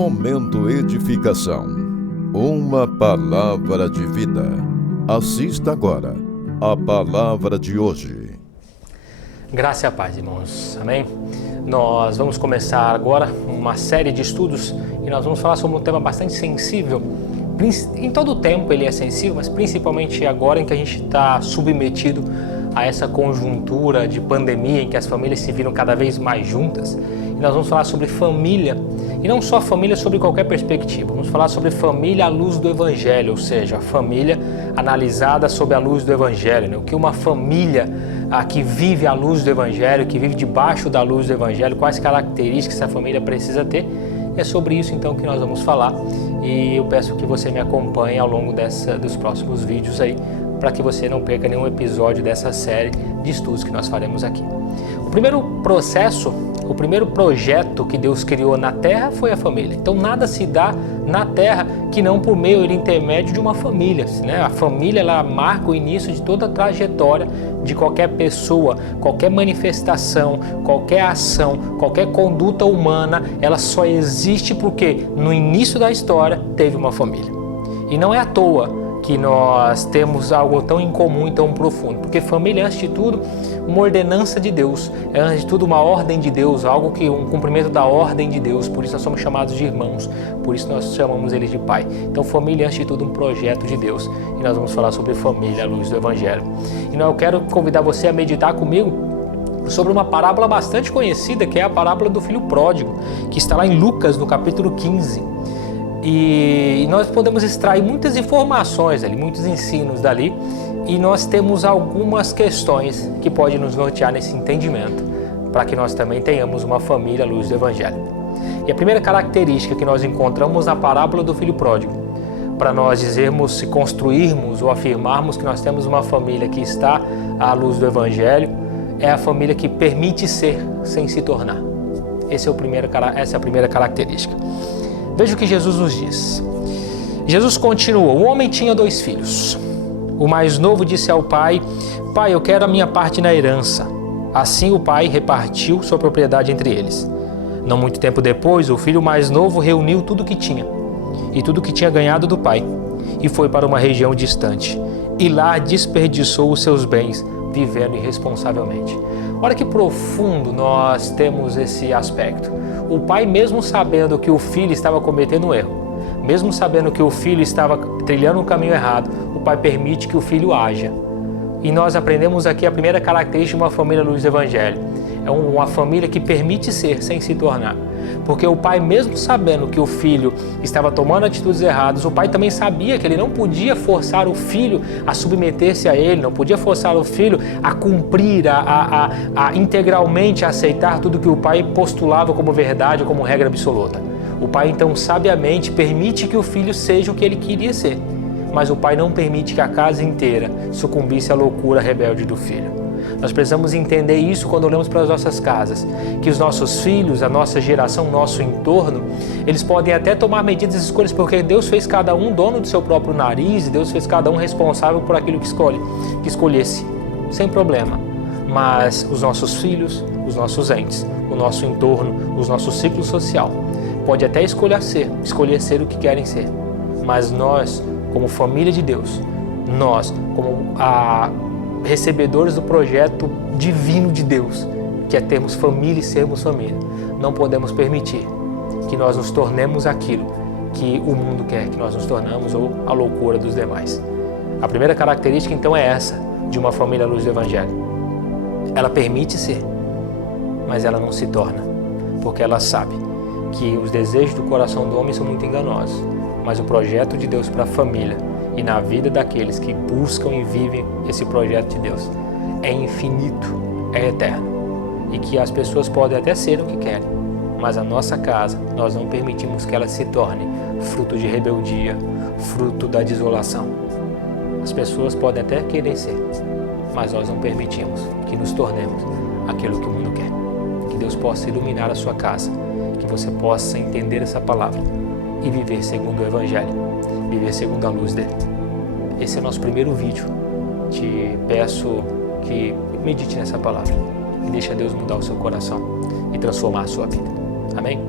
Momento Edificação. Uma palavra de vida. Assista agora a palavra de hoje. Graça e a paz, irmãos. Amém? Nós vamos começar agora uma série de estudos e nós vamos falar sobre um tema bastante sensível. Em todo o tempo ele é sensível, mas principalmente agora em que a gente está submetido a essa conjuntura de pandemia em que as famílias se viram cada vez mais juntas. E nós vamos falar sobre família, e não só família sobre qualquer perspectiva. Vamos falar sobre família à luz do Evangelho, ou seja, a família analisada sob a luz do Evangelho, né? O que uma família que vive à luz do Evangelho, que vive debaixo da luz do Evangelho, quais características essa família precisa ter. É sobre isso então que nós vamos falar, e eu peço que você me acompanhe ao longo dos próximos vídeos aí, para que você não perca nenhum episódio dessa série de estudos que nós faremos aqui. O primeiro projeto que Deus criou na Terra foi a família. Então nada se dá na Terra que não por meio e intermédio de uma família, né? A família, ela marca o início de toda a trajetória de qualquer pessoa, qualquer manifestação, qualquer ação, qualquer conduta humana, ela só existe porque no início da história teve uma família. E não é à toa que nós temos algo tão incomum e tão profundo, porque família é, antes de tudo, uma ordenança de Deus, é, antes de tudo, uma ordem de Deus, um cumprimento da ordem de Deus, por isso nós somos chamados de irmãos, por isso nós chamamos eles de pai. Então família é, antes de tudo, um projeto de Deus, e nós vamos falar sobre família à luz do Evangelho. E eu quero convidar você a meditar comigo sobre uma parábola bastante conhecida, que é a parábola do filho pródigo, que está lá em Lucas, no capítulo 15. E nós podemos extrair muitas informações ali, muitos ensinos dali, e nós temos algumas questões que podem nos nortear nesse entendimento, para que nós também tenhamos uma família à luz do Evangelho. E a primeira característica que nós encontramos na parábola do filho pródigo, para nós dizermos, se construirmos ou afirmarmos que nós temos uma família que está à luz do Evangelho, é a família que permite ser sem se tornar. Essa é a primeira característica. Veja o que Jesus nos diz. Jesus continuou: um homem tinha 2 filhos. O mais novo disse ao pai: pai, eu quero a minha parte na herança. Assim o pai repartiu sua propriedade entre eles. Não muito tempo depois, o filho mais novo reuniu tudo o que tinha, e tudo o que tinha ganhado do pai, e foi para uma região distante. E lá desperdiçou os seus bens, vivendo irresponsavelmente. Olha que profundo nós temos esse aspecto. O pai, mesmo sabendo que o filho estava cometendo um erro, mesmo sabendo que o filho estava trilhando um caminho errado, o pai permite que o filho haja. E nós aprendemos aqui a primeira característica de uma família à luz do Evangelho. É uma família que permite ser sem se tornar. Porque o pai, mesmo sabendo que o filho estava tomando atitudes erradas, o pai também sabia que ele não podia forçar o filho a submeter-se a ele, não podia forçar o filho a cumprir, a integralmente aceitar tudo que o pai postulava como verdade, como regra absoluta. O pai então sabiamente permite que o filho seja o que ele queria ser, mas o pai não permite que a casa inteira sucumbisse à loucura rebelde do filho. Nós precisamos entender isso quando olhamos para as nossas casas, que os nossos filhos, a nossa geração, o nosso entorno, eles podem até tomar medidas e escolhas, porque Deus fez cada um dono do seu próprio nariz, e Deus fez cada um responsável por aquilo que escolhesse, sem problema. Mas os nossos filhos, os nossos entes, o nosso entorno, os nossos ciclos social, pode até escolher ser o que querem ser. Mas nós, como família de Deus, nós, como recebedores do projeto divino de Deus, que é termos família e sermos família, não podemos permitir que nós nos tornemos aquilo que o mundo quer que nós nos tornamos, ou a loucura dos demais. A primeira característica então é essa de uma família à luz do Evangelho. Ela permite ser, mas ela não se torna, porque ela sabe que os desejos do coração do homem são muito enganosos, mas o projeto de Deus para a família e na vida daqueles que buscam e vivem esse projeto de Deus é infinito, é eterno, e que as pessoas podem até ser o que querem, mas a nossa casa, nós não permitimos que ela se torne fruto de rebeldia, fruto da desolação. As pessoas podem até querer ser, mas nós não permitimos que nos tornemos aquilo que o mundo quer. Que Deus possa iluminar a sua casa, que você possa entender essa palavra e viver segundo o Evangelho, viver segundo a luz dele. Esse é o nosso primeiro vídeo. Te peço que medite nessa palavra e deixe Deus mudar o seu coração e transformar a sua vida. Amém?